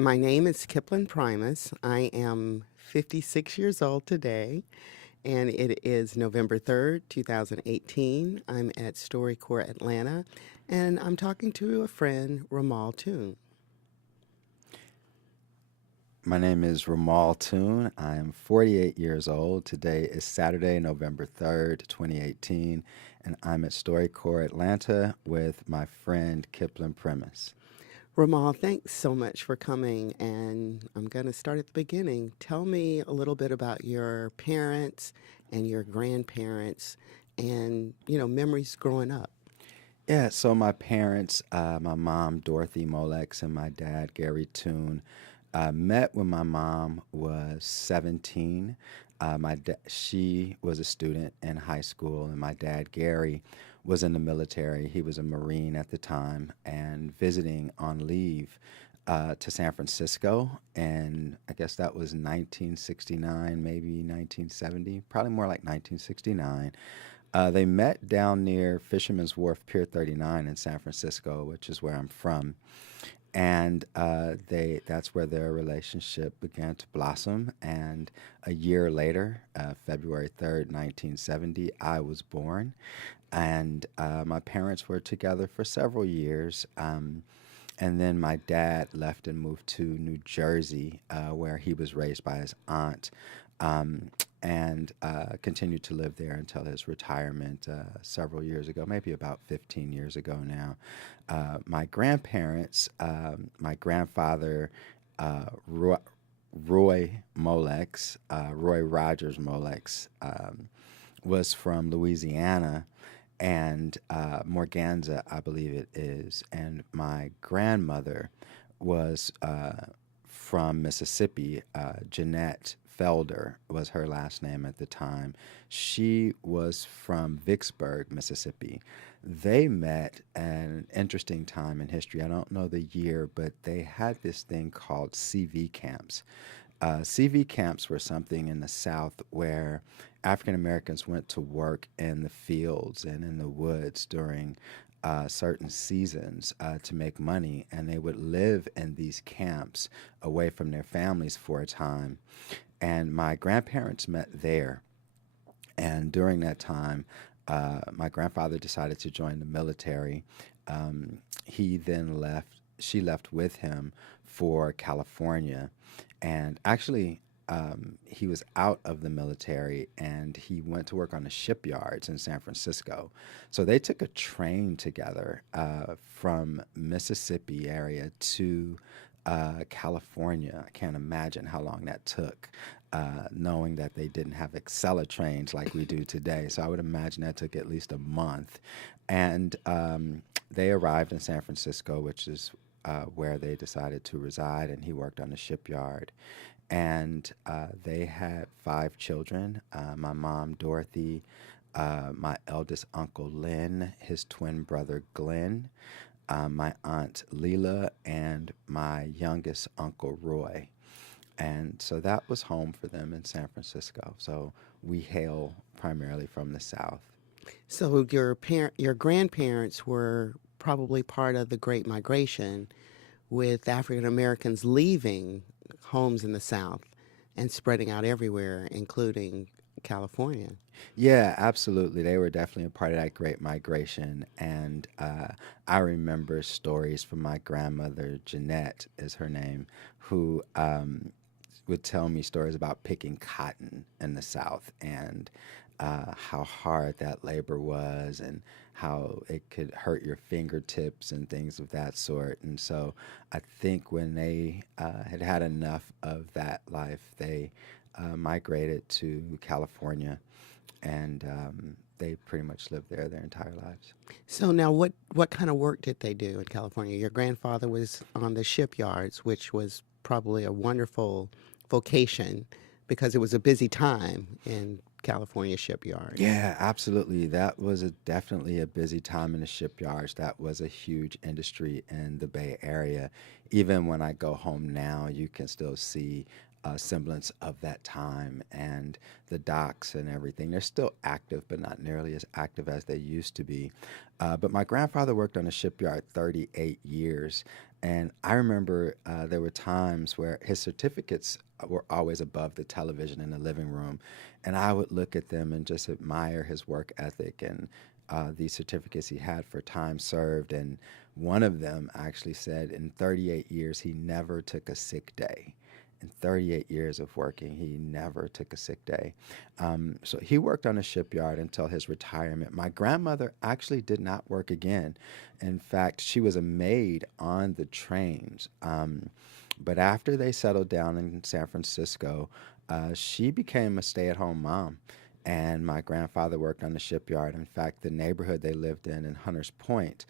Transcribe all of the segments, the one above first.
My name is Kipling Primus. I am 56 years old today, and it is November 3rd, 2018. I'm at StoryCorps Atlanta, and I'm talking to a friend, Romal Toon. My name is Romal Toon. I am 48 years old. Today is Saturday, November 3rd, 2018, and I'm at StoryCorps Atlanta with my friend Kipling Primus. Romal, thanks so much for coming, and I'm going to start at the beginning. Tell me a little bit about your parents and your grandparents and, memories growing up. Yeah, so my parents, my mom, Dorothy Molex, and my dad, Gary Toon, met when my mom was 17. She was a student in high school, and my dad, Gary, was in the military. He was a Marine at the time and visiting on leave to San Francisco. And I guess that was 1969, maybe 1970, probably more like 1969. They met down near Fisherman's Wharf, Pier 39 in San Francisco, which is where I'm from. And that's where their relationship began to blossom. And a year later, February 3rd, 1970, I was born. And my parents were together for several years. And then my dad left and moved to New Jersey, where he was raised by his aunt, um, and continued to live there until his retirement several years ago, maybe about 15 years ago now. My grandparents, my grandfather, Roy, Roy Rogers Molex, was from Louisiana and Morganza, I believe it is. And my grandmother was from Mississippi. Jeanette Felder was her last name at the time. She was from Vicksburg, Mississippi. They met at an interesting time in history. I don't know the year, but they had this thing called CV camps. CV camps were something in the South where African Americans went to work in the fields and in the woods during certain seasons to make money, and they would live in these camps away from their families for a time. And my grandparents met there, and during that time, my grandfather decided to join the military. He then left, she left with him for California. And actually, he was out of the military and he went to work on the shipyards in San Francisco. So they took a train together from Mississippi area to California. I can't imagine how long that took, knowing that they didn't have Acela trains like we do today. So I would imagine that took at least a month. And they arrived in San Francisco, which is where they decided to reside, and he worked on the shipyard. And they had five children, my mom, Dorothy, my eldest uncle, Lynn, his twin brother, Glenn, my aunt, Leela, and my youngest uncle, Roy. And so that was home for them in San Francisco. So we hail primarily from the South. So your grandparents were probably part of the Great Migration, with African Americans leaving homes in the South and spreading out everywhere, including California. Yeah, absolutely. They were definitely a part of that great migration. And I remember stories from my grandmother, Jeanette is her name, who would tell me stories about picking cotton in the South and how hard that labor was and how it could hurt your fingertips and things of that sort. And so I think when they had had enough of that life, they migrated to California and they pretty much lived there their entire lives. So now, what kind of work did they do in California? Your grandfather was on the shipyards, which was probably a wonderful vocation because it was a busy time in California shipyards. Yeah, absolutely. That was definitely a busy time in the shipyards. That was a huge industry in the Bay Area. Even when I go home now, you can still see semblance of that time, and the docks and everything. They're still active, but not nearly as active as they used to be. But my grandfather worked on a shipyard 38 years, and I remember there were times where his certificates were always above the television in the living room, and I would look at them and just admire his work ethic and these certificates he had for time served. And one of them actually said in 38 years he never took a sick day. In 38 years of working, he never took a sick day. So he worked on a shipyard until his retirement. My grandmother actually did not work again. In fact, she was a maid on the trains. But after they settled down in San Francisco, she became a stay at home mom. And my grandfather worked on the shipyard. In fact, the neighborhood they lived in Hunters Point,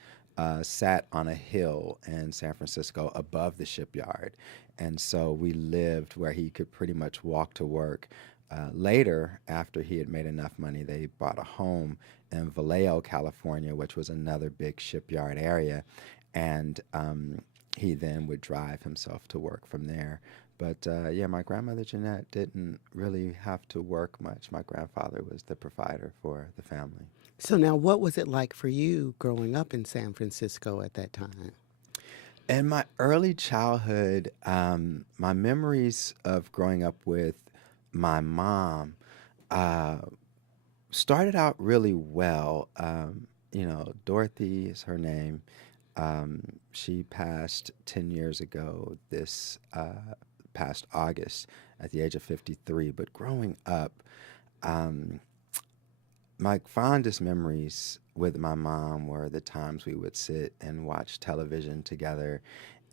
sat on a hill in San Francisco above the shipyard. And so we lived where he could pretty much walk to work. Later, after he had made enough money, they bought a home in Vallejo, California, which was another big shipyard area. And he then would drive himself to work from there. But yeah, my grandmother Jeanette didn't really have to work much. My grandfather was the provider for the family. So now, what was it like for you growing up in San Francisco at that time? In my early childhood, my memories of growing up with my mom uh, started out really well. Dorothy is her name. She passed 10 years ago this past August at the age of 53. But growing up, um, my fondest memories with my mom were the times we would sit and watch television together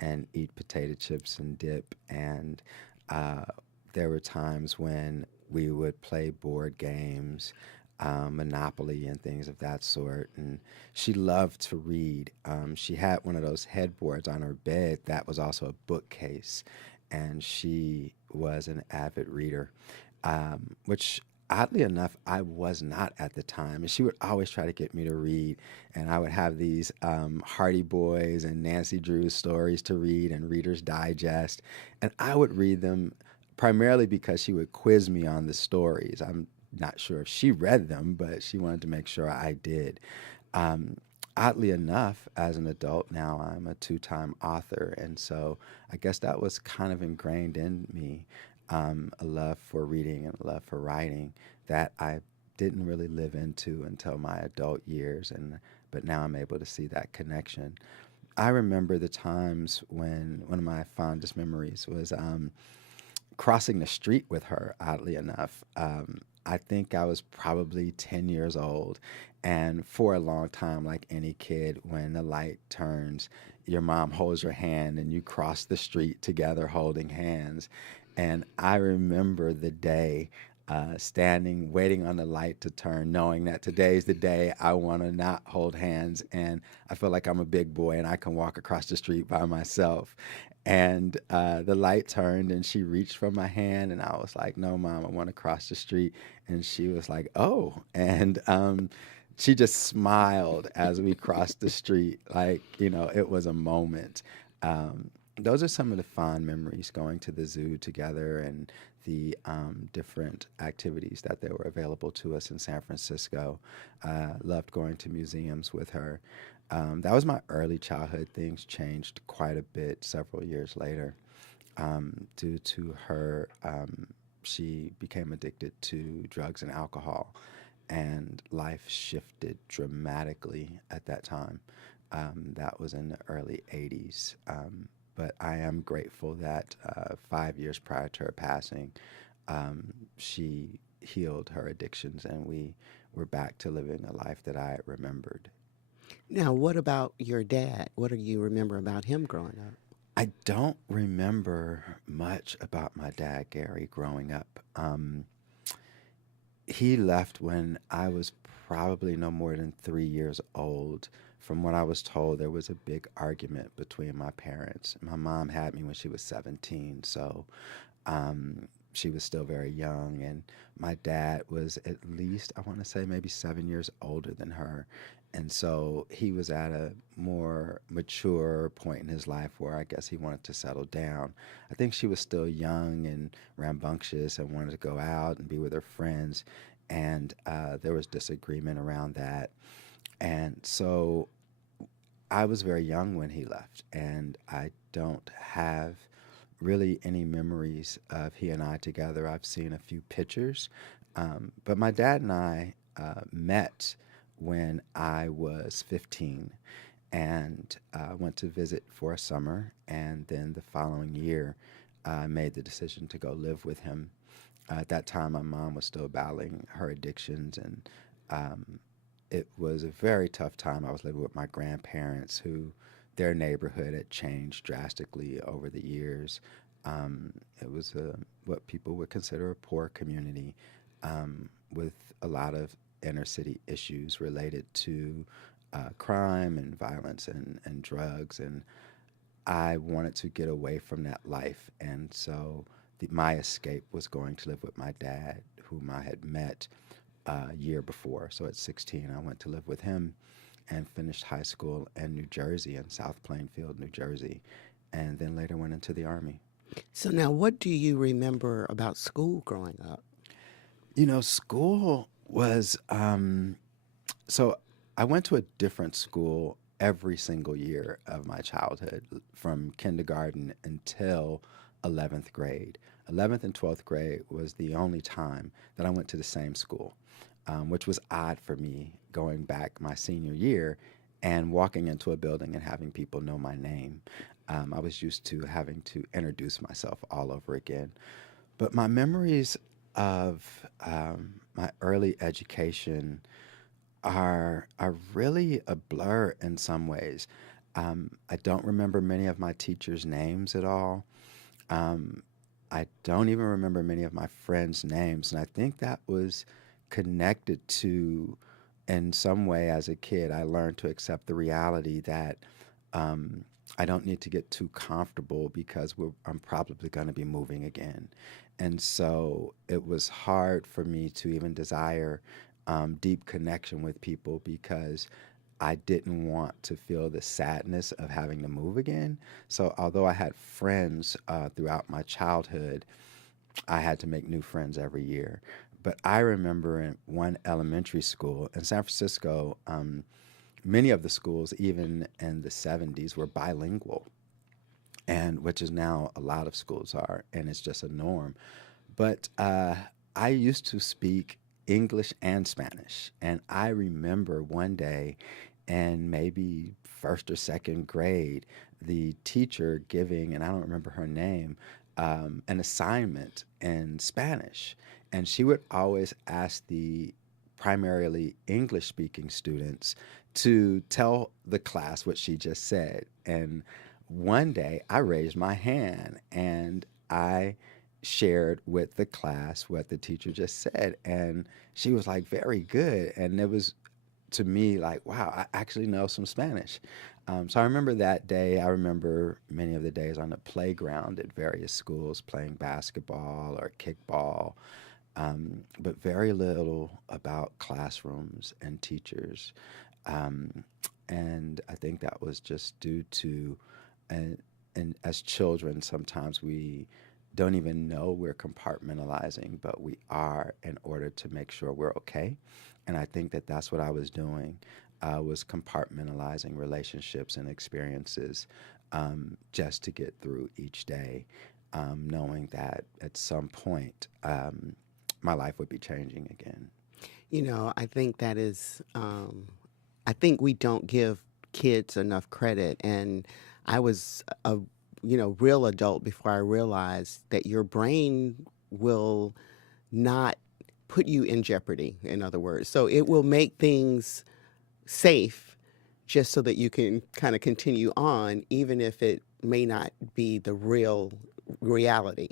and eat potato chips and dip. And uh, there were times when we would play board games, Monopoly, and things of that sort. And she loved to read. She had one of those headboards on her bed that was also a bookcase. And she was an avid reader, which oddly enough, I was not at the time. And she would always try to get me to read. And I would have these Hardy Boys and Nancy Drew's stories to read and Reader's Digest. And I would read them primarily because she would quiz me on the stories. I'm not sure if she read them, but she wanted to make sure I did. Um, Oddly enough, as an adult now, I'm a two-time author. And so I guess that was kind of ingrained in me, a love for reading and a love for writing that I didn't really live into until my adult years. But now I'm able to see that connection. I remember the times when one of my fondest memories was crossing the street with her, oddly enough. I think I was probably 10 years old. And for a long time, like any kid, when the light turns, your mom holds your hand and you cross the street together holding hands. And I remember the day standing, waiting on the light to turn, knowing that today's the day I want to not hold hands. And I feel like I'm a big boy and I can walk across the street by myself. And the light turned and she reached for my hand. And I was like, no, mom, I want to cross the street. And she was like, oh. And she just smiled as we crossed the street. Like, it was a moment. Those are some of the fond memories going to the zoo together and the different activities that they were available to us in San Francisco. Loved going to museums with her. That was my early childhood. Things changed quite a bit several years later due to her. She became addicted to drugs and alcohol, and life shifted dramatically at that time. That was in the early 80s. But I am grateful that 5 years prior to her passing, she healed her addictions and we were back to living a life that I remembered. Now, what about your dad? What do you remember about him growing up? I don't remember much about my dad, Gary, growing up. He left when I was probably no more than 3 years old. From what I was told, there was a big argument between my parents. My mom had me when she was 17, so she was still very young. And my dad was at least, I want to say, maybe 7 years older than her. And so he was at a more mature point in his life where I guess he wanted to settle down. I think she was still young and rambunctious and wanted to go out and be with her friends. And there was disagreement around that. And so I was very young when he left, and I don't have really any memories of he and I together. I've seen a few pictures, but my dad and I met when I was 15 and went to visit for a summer, and then the following year, I made the decision to go live with him. At that time, my mom was still battling her addictions, and um, it was a very tough time. I was living with my grandparents, who their neighborhood had changed drastically over the years. It was what people would consider a poor community with a lot of inner city issues related to crime and violence and drugs. And I wanted to get away from that life. And so my escape was going to live with my dad, whom I had met a year before. So at 16, I went to live with him and finished high school in New Jersey, in South Plainfield, New Jersey, and then later went into the Army. So now, what do you remember about school growing up? You know, school was so I went to a different school every single year of my childhood, from kindergarten until 11th grade. 11th and 12th grade was the only time that I went to the same school, which was odd for me going back my senior year and walking into a building and having people know my name. I was used to having to introduce myself all over again. But my memories of my early education are really a blur in some ways. I don't remember many of my teachers' names at all. Um, I don't even remember many of my friends' names, and I think that was connected to, in some way, as a kid, I learned to accept the reality that um, I don't need to get too comfortable because I'm probably going to be moving again. And so it was hard for me to even desire deep connection with people because I didn't want to feel the sadness of having to move again. So although I had friends throughout my childhood, I had to make new friends every year. But I remember in one elementary school in San Francisco, many of the schools, even in the 70s, were bilingual, and which is now a lot of schools are, and it's just a norm. But I used to speak English and Spanish, and I remember one day in maybe first or second grade, the teacher giving, and I don't remember her name, an assignment in Spanish, and she would always ask the primarily English speaking students to tell the class what she just said. And one day I raised my hand and I shared with the class what the teacher just said. And she was like, very good. And it was to me like, wow, I actually know some Spanish. So I remember that day. I remember many of the days on the playground at various schools playing basketball or kickball, but very little about classrooms and teachers. Um, and I think that was just due to, and, and as children, sometimes we don't even know we're compartmentalizing, but we are in order to make sure we're okay. And I think that that's what I was doing, was compartmentalizing relationships and experiences just to get through each day, knowing that at some point my life would be changing again. I think I think we don't give kids enough credit. And I was a, real adult before I realized that your brain will not put you in jeopardy, in other words. So it will make things safe just so that you can kind of continue on, even if it may not be the real reality.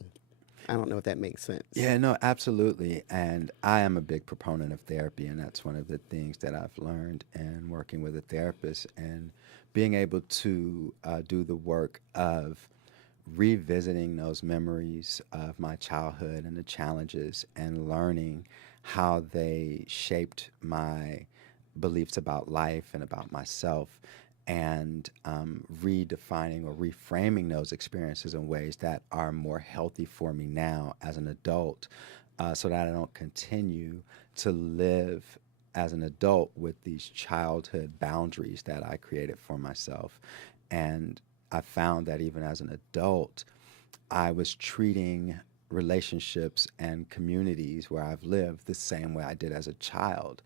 I don't know if that makes sense. Yeah, no, absolutely. And I am a big proponent of therapy, and that's one of the things that I've learned in working with a therapist and being able to do the work of revisiting those memories of my childhood and the challenges and learning how they shaped my beliefs about life and about myself, and redefining or reframing those experiences in ways that are more healthy for me now as an adult, so that I don't continue to live as an adult with these childhood boundaries that I created for myself. And I found that even as an adult, I was treating relationships and communities where I've lived the same way I did as a child,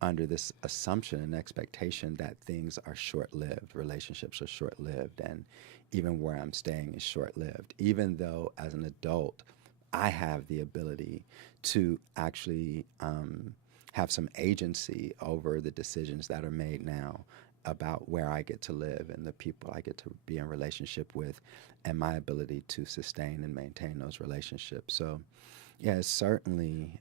under this assumption and expectation that things are short lived, relationships are short lived, and even where I'm staying is short lived. Even though as an adult, I have the ability to actually have some agency over the decisions that are made now about where I get to live and the people I get to be in relationship with, and my ability to sustain and maintain those relationships. So, yeah, it's certainly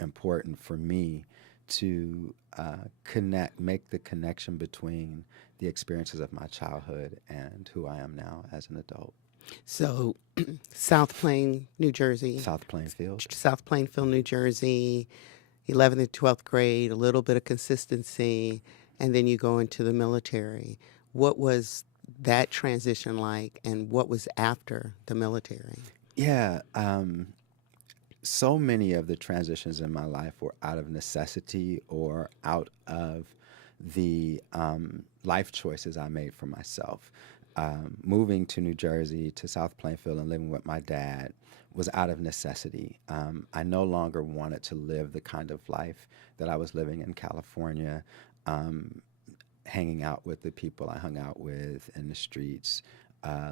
important for me to make the connection between the experiences of my childhood and who I am now as an adult. So, South Plain, New Jersey, South Plainfield. South Plainfield, New Jersey, 11th and 12th grade, a little bit of consistency, and then you go into the military. What was that transition like, and what was after the military? Yeah, so many of the transitions in my life were out of necessity or out of the life choices I made for myself. Moving to New Jersey, to South Plainfield, and living with my dad was out of necessity. I no longer wanted to live the kind of life that I was living in California, hanging out with the people I hung out with in the streets,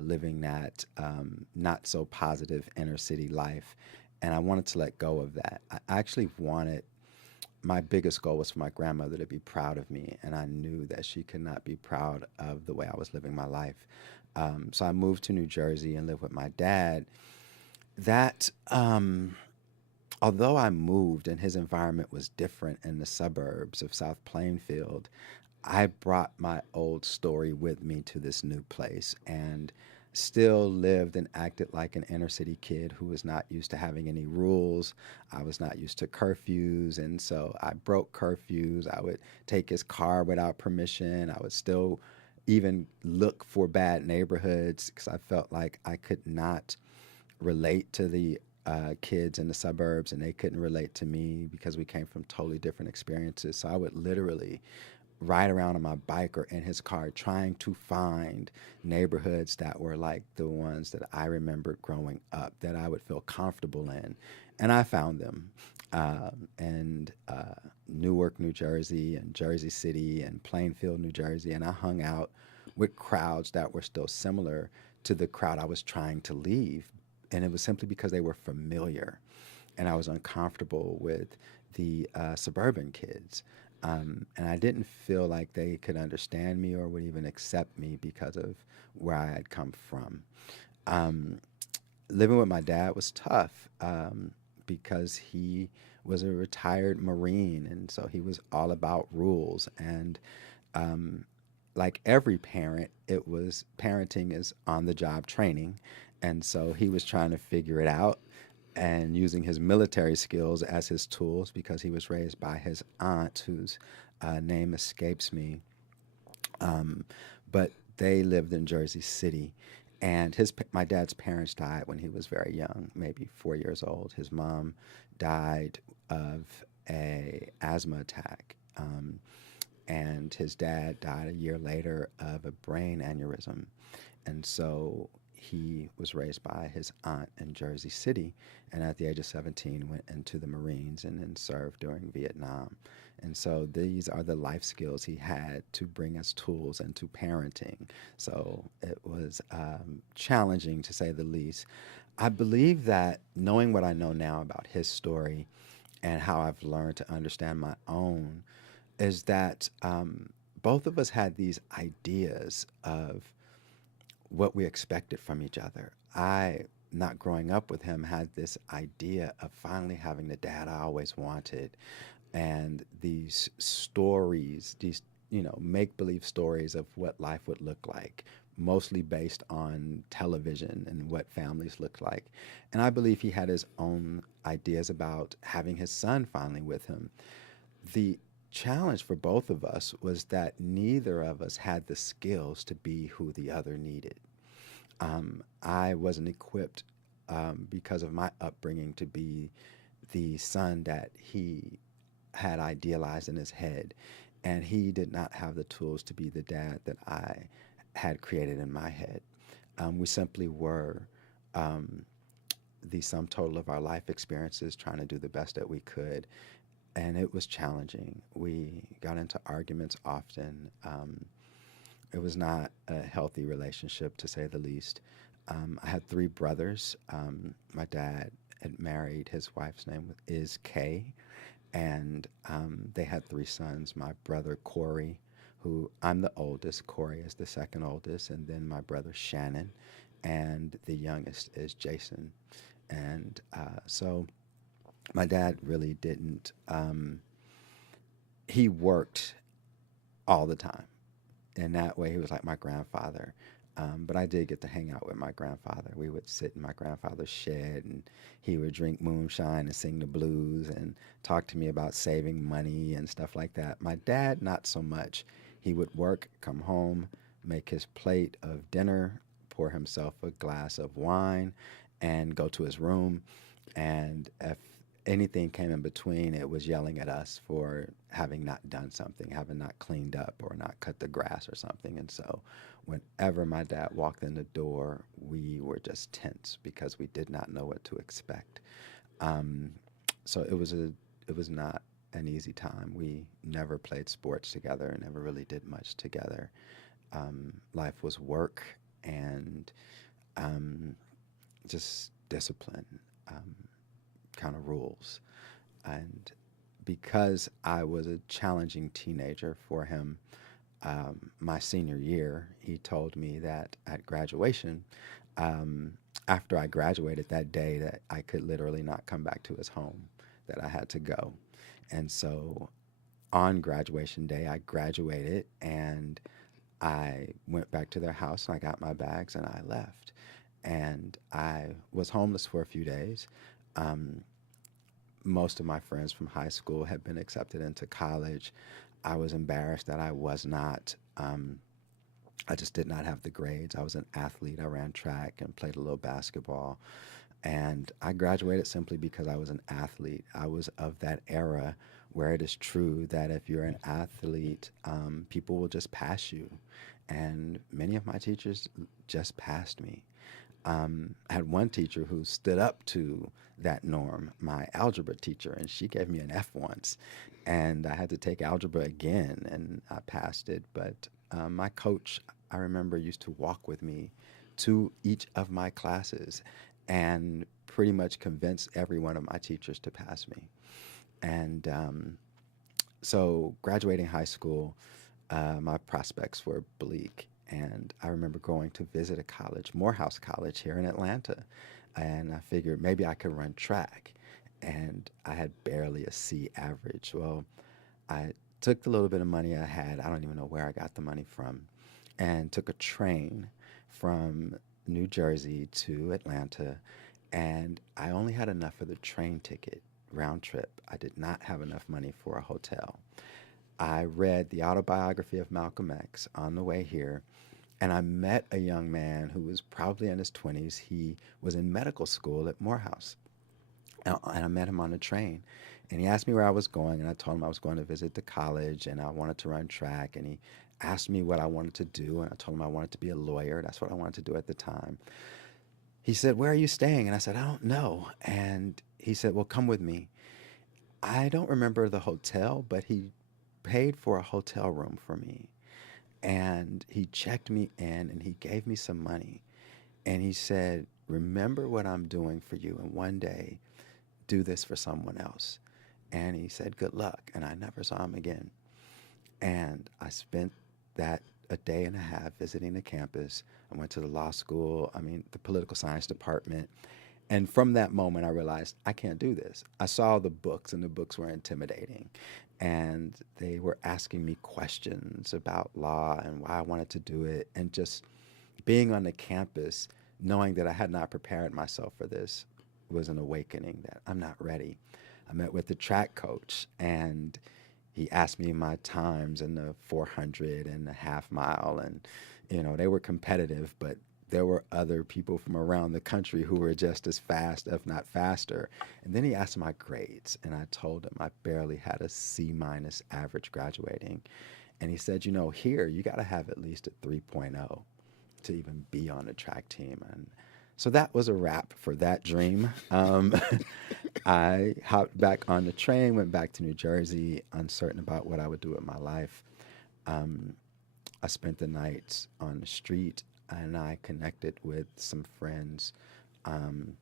living that not so positive inner city life. And I wanted to let go of that. I actually wanted, my biggest goal was for my grandmother to be proud of me. And I knew that she could not be proud of the way I was living my life. So I moved to New Jersey and lived with my dad. That, although I moved and his environment was different in the suburbs of South Plainfield, I brought my old story with me to this new place and still lived and acted like an inner city kid who was not used to having any rules. I was not used to curfews. And so I broke curfews. I would take his car without permission. I would still even look for bad neighborhoods because I felt like I could not relate to the kids in the suburbs, and they couldn't relate to me because we came from totally different experiences. So I would literally ride around on my bike or in his car trying to find neighborhoods that were like the ones that I remembered growing up, that I would feel comfortable in. And I found them. And Newark, New Jersey, and Jersey City, and Plainfield, New Jersey. And I hung out with crowds that were still similar to the crowd I was trying to leave. And it was simply because they were familiar. And I was uncomfortable with the suburban kids. And I didn't feel like they could understand me or would even accept me because of where I had come from. Um, Living with my dad was tough, because he was a retired Marine, and so he was all about rules. And um, like every parent, it was parenting is on the job training. And so he was trying to figure it out and using his military skills as his tools because he was raised by his aunt, whose name escapes me. Um, but they lived in Jersey City. And my dad's parents died when he was very young, maybe 4 years old. His mom died of a asthma attack. And his dad died a year later of a brain aneurysm. And so he was raised by his aunt in Jersey City, and at the age of 17 went into the Marines and then served during Vietnam. And so these are the life skills he had to bring as tools into parenting. So it was challenging, to say the least. I believe that knowing what I know now about his story and how I've learned to understand my own is that both of us had these ideas of what we expected from each other. I, not growing up with him, had this idea of finally having the dad I always wanted. And these stories, these, make believe stories of what life would look like, mostly based on television and what families look like. And I believe he had his own ideas about having his son finally with him. The challenge for both of us was that neither of us had the skills to be who the other needed. I wasn't equipped because of my upbringing to be the son that he had idealized in his head, and he did not have the tools to be the dad that I had created in my head. We simply were um, the sum total of our life experiences, trying to do the best that we could, and it was challenging. We got into arguments often. It was not a healthy relationship, to say the least. I had three brothers. My dad had married, his wife's name is Kay, and they had three sons. My brother Corey, who I'm the oldest, Corey is the second oldest, and then my brother Shannon, and the youngest is Jason. And so my dad really didn't, he worked all the time. In that way, he was like my grandfather. But I did get to hang out with my grandfather. We would sit in my grandfather's shed, and he would drink moonshine and sing the blues and talk to me about saving money and stuff like that. My dad, not so much. He would work, come home, make his plate of dinner, pour himself a glass of wine, and go to his room. And if anything came in between, it was yelling at us for having not done something, having not cleaned up or not cut the grass or something. And so whenever my dad walked in the door, we were just tense because we did not know what to expect. Um, so it was not an easy time. We never played sports together and never really did much together. Life was work and um, just discipline. Um, Kind of rules. And because I was a challenging teenager for him, my senior year, he told me that at graduation, um, after I graduated that day, that I could literally not come back to his home, that I had to go. And so on graduation day, I graduated and I went back to their house and I got my bags and I left. And I was homeless for a few days. Um, Most of my friends from high school had been accepted into college. I was embarrassed that I was not. I just did not have the grades. I was an athlete. I ran track and played a little basketball. And I graduated simply because I was an athlete. I was of that era where it is true that if you're an athlete, people will just pass you. And many of my teachers just passed me. I had one teacher who stood up to that norm, my algebra teacher, and she gave me an F once. And I had to take algebra again, and I passed it. But my coach, I remember, used to walk with me to each of my classes and pretty much convince every one of my teachers to pass me. And so, graduating high school, my prospects were bleak. And I remember going to visit a college, Morehouse College here in Atlanta. And I figured maybe I could run track. And I had barely a C average. Well, I took the little bit of money I had, I don't even know where I got the money from, and took a train from New Jersey to Atlanta. And I only had enough for the train ticket round trip. I did not have enough money for a hotel. I read the autobiography of Malcolm X on the way here, and I met a young man who was probably in his 20s. He was in medical school at Morehouse. And I met him on the train. And he asked me where I was going, and I told him I was going to visit the college and I wanted to run track. And he asked me what I wanted to do, and I told him I wanted to be a lawyer. That's what I wanted to do at the time. He said, "Where are you staying?" And I said, "I don't know." And he said, "Well, come with me." I don't remember the hotel, but he paid for a hotel room for me. And he checked me in and he gave me some money. And he said, "Remember what I'm doing for you. And one day, do this for someone else." And he said, "Good luck." And I never saw him again. And I spent that a day and a half visiting the campus. I went to the law school, the political science department. And from that moment, I realized I can't do this. I saw the books, and the books were intimidating. And they were asking me questions about law and why I wanted to do it. And just being on the campus, knowing that I had not prepared myself for this, was an awakening that I'm not ready. I met with the track coach, and He asked me my times in the 400 and the half mile, and they were competitive, but there were other people from around the country who were just as fast, if not faster. And then he asked my grades, and I told him I barely had a C minus average graduating. And he said, here you got to have at least a 3.0 to even be on the track team. And so that was a wrap for that dream. I hopped back on the train, went back to New Jersey, uncertain about what I would do with my life. Um, I spent the nights on the street, and I connected with some friends um,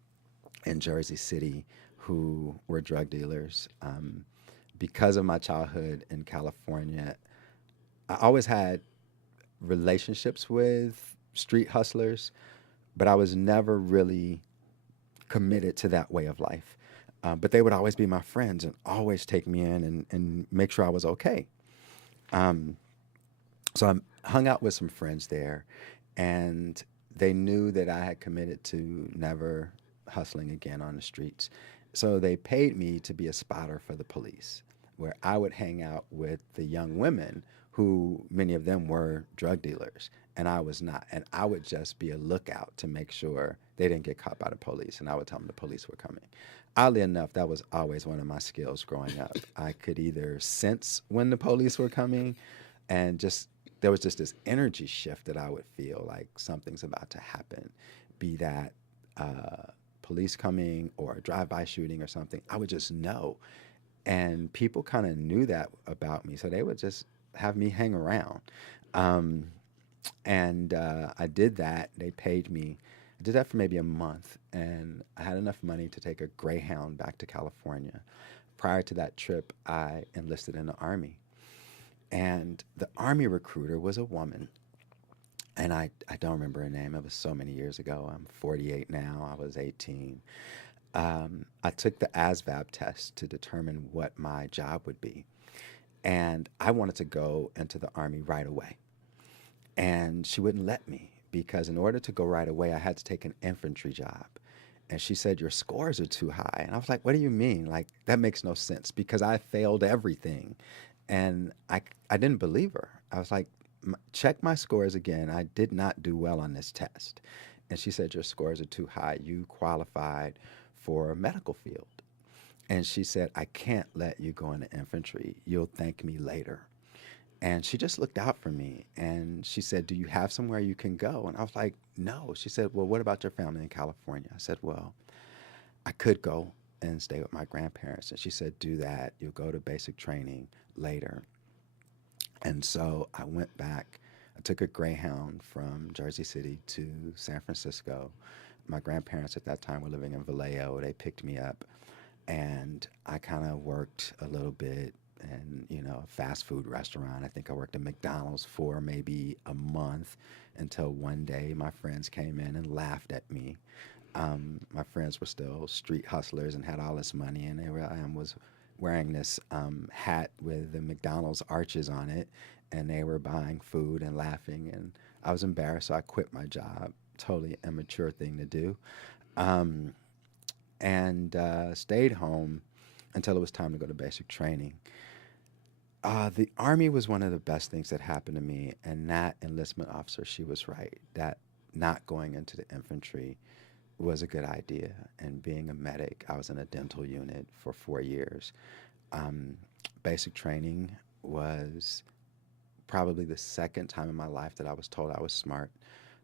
in Jersey City who were drug dealers. Because of my childhood in California, I always had relationships with street hustlers, but I was never really committed to that way of life. But they would always be my friends and always take me in and make sure I was okay. Um, so I hung out with some friends there, and they knew that I had committed to never hustling again on the streets. So they paid me to be a spotter for the police, where I would hang out with the young women who many of them were drug dealers, and I was not. And I would just be a lookout to make sure they didn't get caught by the police, and I would tell them the police were coming. Oddly enough, that was always one of my skills growing up. I could either sense when the police were coming, and just there was just this energy shift that I would feel like something's about to happen, be that police coming or a drive-by shooting or something. I would just know, and people kind of knew that about me, so they would just have me hang around. Um, and I did that. They paid me. I did that for maybe a month, and I had enough money to take a Greyhound back to California. Prior to that trip, I enlisted in the Army, and the Army recruiter was a woman. And I don't remember her name. It was so many years ago. I'm 48 now. I was 18. I took the ASVAB test to determine what my job would be. And I wanted to go into the Army right away. And she wouldn't let me because in order to go right away, I had to take an infantry job. And she said, your scores are too high. And I was like, what do you mean? Like, that makes no sense because I failed everything. And I didn't believe her. I was like, check my scores again. I did not do well on this test. And she said, your scores are too high. You qualified for a medical field. And she said, I can't let you go into infantry. You'll thank me later. And she just looked out for me and she said, do you have somewhere you can go? And I was like, no. She said, well, what about your family in California? I said, well, I could go and stay with my grandparents. And she said, do that. You'll go to basic training later. And so I went back. I took a Greyhound from Jersey City to San Francisco. My grandparents at that time were living in Vallejo. They picked me up and I kind of worked a little bit and a fast food restaurant. I think I worked at McDonald's for maybe a month until one day my friends came in and laughed at me. My friends were still street hustlers and had all this money, and I was wearing this hat with the McDonald's arches on it, and they were buying food and laughing, and I was embarrassed, so I quit my job. Totally immature thing to do, um, and stayed home until it was time to go to basic training. The Army was one of the best things that happened to me, and that enlistment officer, she was right. That not going into the infantry was a good idea. And being a medic, I was in a dental unit for 4 years. Um, Basic training was probably the second time in my life that I was told I was smart.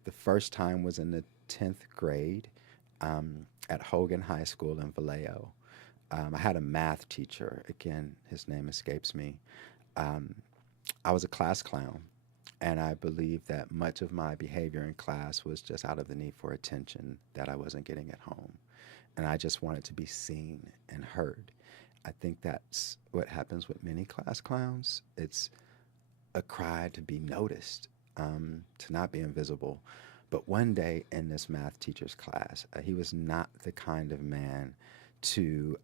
The first time was in the 10th grade at Hogan High School in Vallejo. I had a math teacher. Again, his name escapes me. Um, I was a class clown, and I believe that much of my behavior in class was just out of the need for attention that I wasn't getting at home. And I just wanted to be seen and heard. I think that's what happens with many class clowns. It's a cry to be noticed, to not be invisible. But one day in this math teacher's class, he was not the kind of man to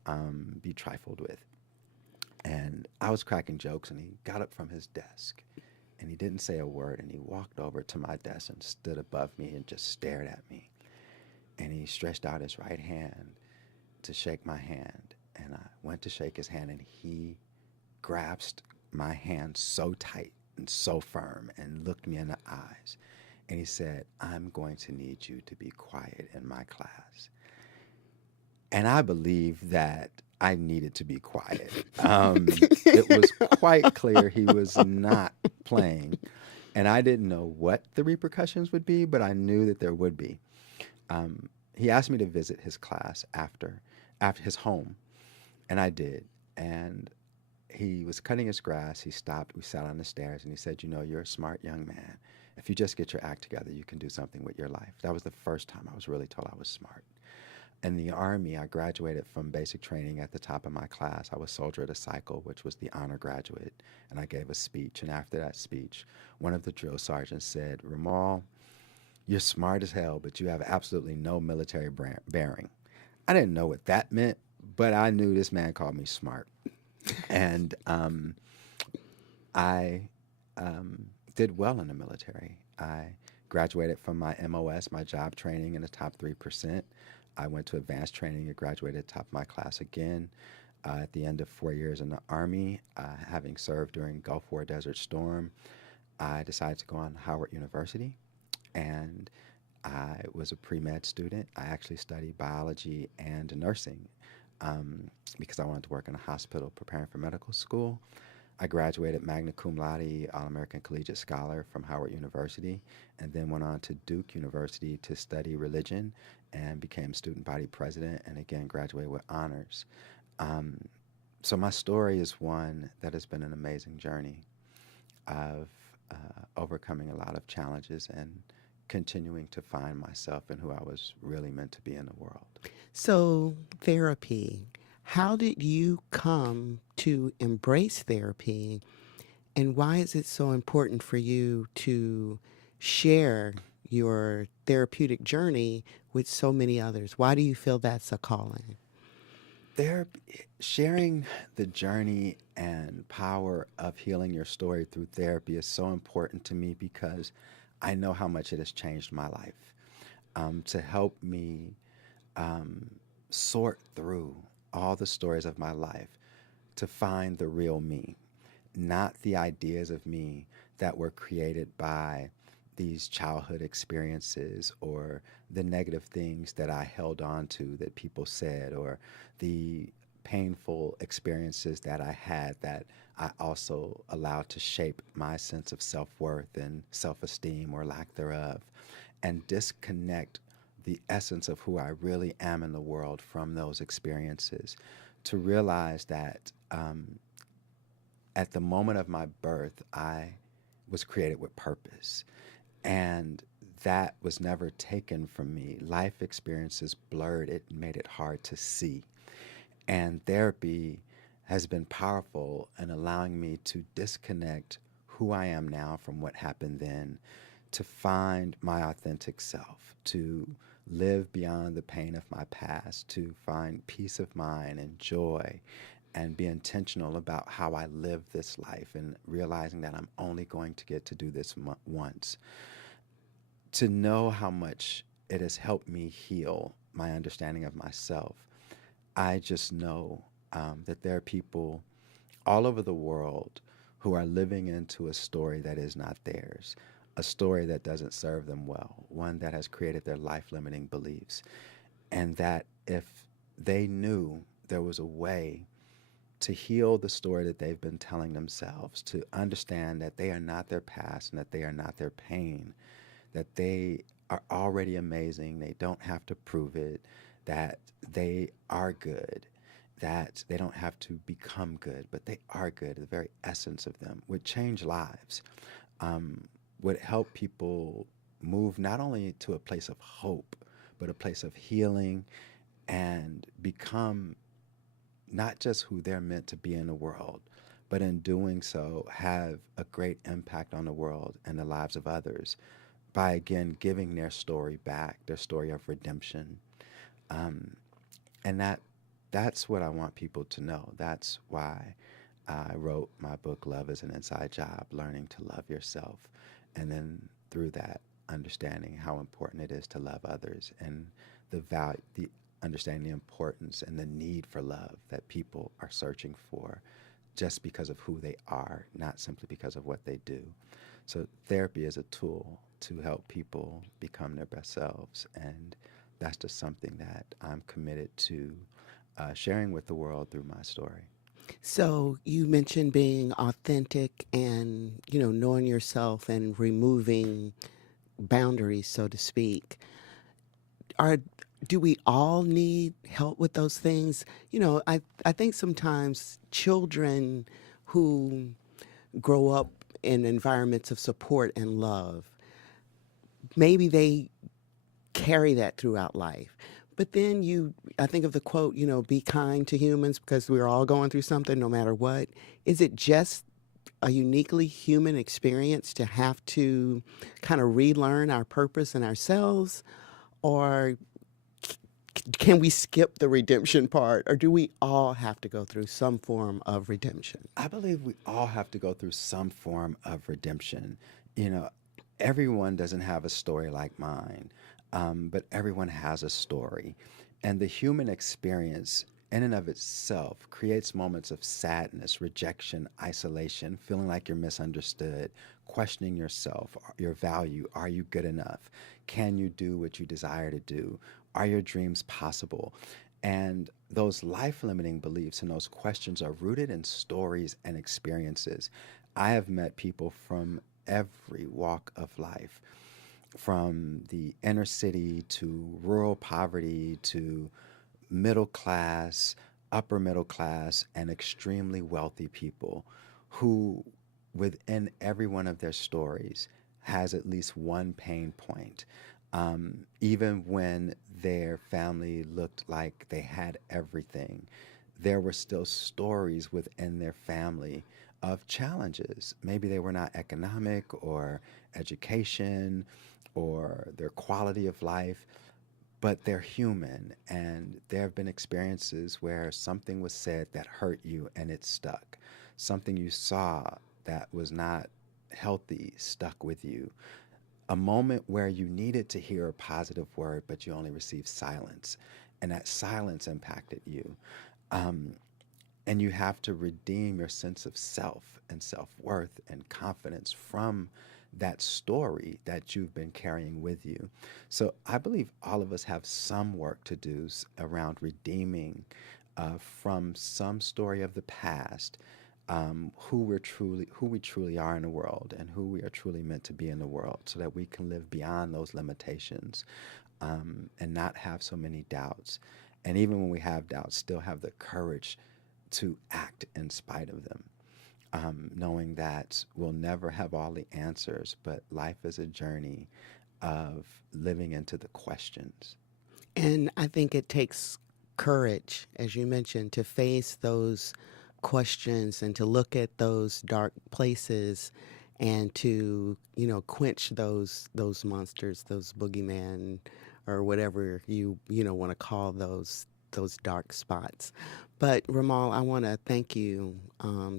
be trifled with. And I was cracking jokes, and he got up from his desk, and he didn't say a word, and he walked over to my desk and stood above me and just stared at me. And he stretched out his right hand to shake my hand, and I went to shake his hand, and he grasped my hand so tight and so firm and looked me in the eyes. And he said, I'm going to need you to be quiet in my class. And I believe that I needed to be quiet. It was quite clear he was not playing. And I didn't know what the repercussions would be, but I knew that there would be. He asked me to visit his class after his home, and I did. And he was cutting his grass. He stopped. We sat on the stairs, and he said, "You know, you're a smart young man. If you just get your act together, you can do something with your life." That was the first time I was really told I was smart. In the Army, I graduated from basic training at the top of my class. I was soldier at a cycle, which was the honor graduate, and I gave a speech. And after that speech, one of the drill sergeants said, "Romal, you're smart as hell, but you have absolutely no military bearing." I didn't know what that meant, but I knew this man called me smart. And I did well in the military. I graduated from my MOS, my job training, in the top 3%. I went to advanced training and graduated at the top of my class again. At the end of 4 years in the Army, having served during Gulf War Desert Storm, I decided to go on Howard University, and I was a pre-med student. I actually studied biology and nursing because I wanted to work in a hospital preparing for medical school. I graduated magna cum laude, All-American Collegiate Scholar from Howard University, and then went on to Duke University to study religion and became student body president, and again graduated with honors. Um, so my story is one that has been an amazing journey of overcoming a lot of challenges and continuing to find myself and who I was really meant to be in the world. So, therapy. How did you come to embrace therapy, and why is it so important for you to share your therapeutic journey with so many others? Why do you feel that's a calling? Sharing the journey and power of healing your story through therapy is so important to me because I know how much it has changed my life. To help me um, sort through all the stories of my life to find the real me, not the ideas of me that were created by these childhood experiences or the negative things that I held on to that people said, or the painful experiences that I had that I also allowed to shape my sense of self-worth and self-esteem or lack thereof, and disconnect the essence of who I really am in the world from those experiences, to realize that at the moment of my birth, I was created with purpose. And that was never taken from me. Life experiences blurred it and made it hard to see. And therapy has been powerful in allowing me to disconnect who I am now from what happened then, to find my authentic self, to live beyond the pain of my past, to find peace of mind and joy, and be intentional about how I live this life, and realizing that I'm only going to get to do this once. To know how much it has helped me heal my understanding of myself, I just know that there are people all over the world who are living into a story that is not theirs, a story that doesn't serve them well, one that has created their life-limiting beliefs, and that if they knew there was a way to heal the story that they've been telling themselves, to understand that they are not their past and that they are not their pain, that they are already amazing, they don't have to prove it, that they are good, that they don't have to become good, but they are good, the very essence of them would change lives, would help people move not only to a place of hope, but a place of healing, and become not just who they're meant to be in the world, but in doing so have a great impact on the world and the lives of others by again giving their story back, their story of redemption. Um, and that's what I want people to know. That's why I wrote my book, Love is an Inside Job, learning to love yourself. And then through that, understanding how important it is to love others, and the value, the understanding the importance and the need for love that people are searching for, just because of who they are, not simply because of what they do. So therapy is a tool to help people become their best selves, and that's just something that I'm committed to sharing with the world through my story. So you mentioned being authentic and, knowing yourself and removing boundaries, so to speak. Are Do we all need help with those things? I think sometimes children who grow up in environments of support and love, maybe they carry that throughout life. But then I think of the quote, be kind to humans because we're all going through something no matter what. Is it just a uniquely human experience to have to kind of relearn our purpose and ourselves? Or can we skip the redemption part? Or do we all have to go through some form of redemption? I believe we all have to go through some form of redemption. You know, everyone doesn't have a story like mine, but everyone has a story. And the human experience, in and of itself, creates moments of sadness, rejection, isolation, feeling like you're misunderstood, questioning yourself, your value. Are you good enough? Can you do what you desire to do? Are your dreams possible? And those life limiting beliefs and those questions are rooted in stories and experiences. I have met people from every walk of life, from the inner city to rural poverty to middle class, upper middle class, and extremely wealthy people who, within every one of their stories, has at least one pain point. Even when their family looked like they had everything, there were still stories within their family of challenges. Maybe they were not economic or education or their quality of life, but they're human. And there have been experiences where something was said that hurt you and it stuck. Something you saw that was not healthy stuck with you. A moment where you needed to hear a positive word, but you only received silence. And that silence impacted you. Um, and you have to redeem your sense of self and self worth and confidence from that story that you've been carrying with you. So I believe all of us have some work to do around redeeming from some story of the past, who we truly are in the world and who we are truly meant to be in the world, so that we can live beyond those limitations, and not have so many doubts. And even when we have doubts, still have the courage to act in spite of them, knowing that we'll never have all the answers, but life is a journey of living into the questions. And I think it takes courage, as you mentioned, to face those questions and to look at those dark places and to, quench those monsters, those boogeyman or whatever want to call those dark spots. But Ramal, I want to thank you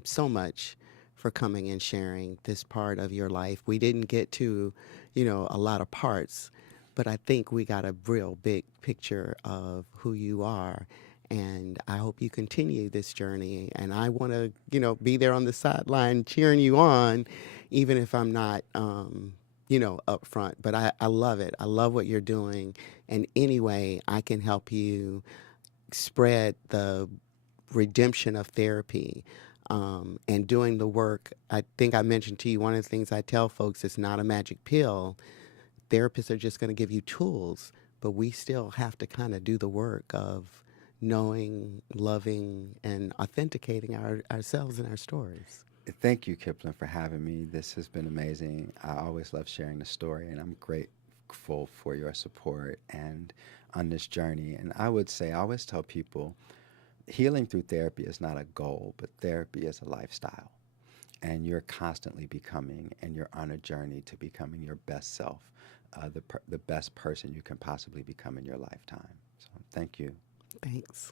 so much for coming and sharing this part of your life. We didn't get to, a lot of parts, but I think we got a real big picture of who you are. And I hope you continue this journey. And I want to, be there on the sideline cheering you on, even if I'm not, up front. But I love it. I love what you're doing. And anyway, I can help you spread the redemption of therapy, and doing the work. I think I mentioned to you one of the things I tell folks, it's not a magic pill. Therapists are just going to give you tools, but we still have to kind of do the work of knowing, loving, and authenticating ourselves and our stories. Thank you, Kipling, for having me. This has been amazing. I always love sharing the story, and I'm grateful for your support and on this journey. And I would say, I always tell people, healing through therapy is not a goal, but therapy is a lifestyle. And you're constantly becoming, and you're on a journey to becoming your best self, the best person you can possibly become in your lifetime. So thank you. Thanks.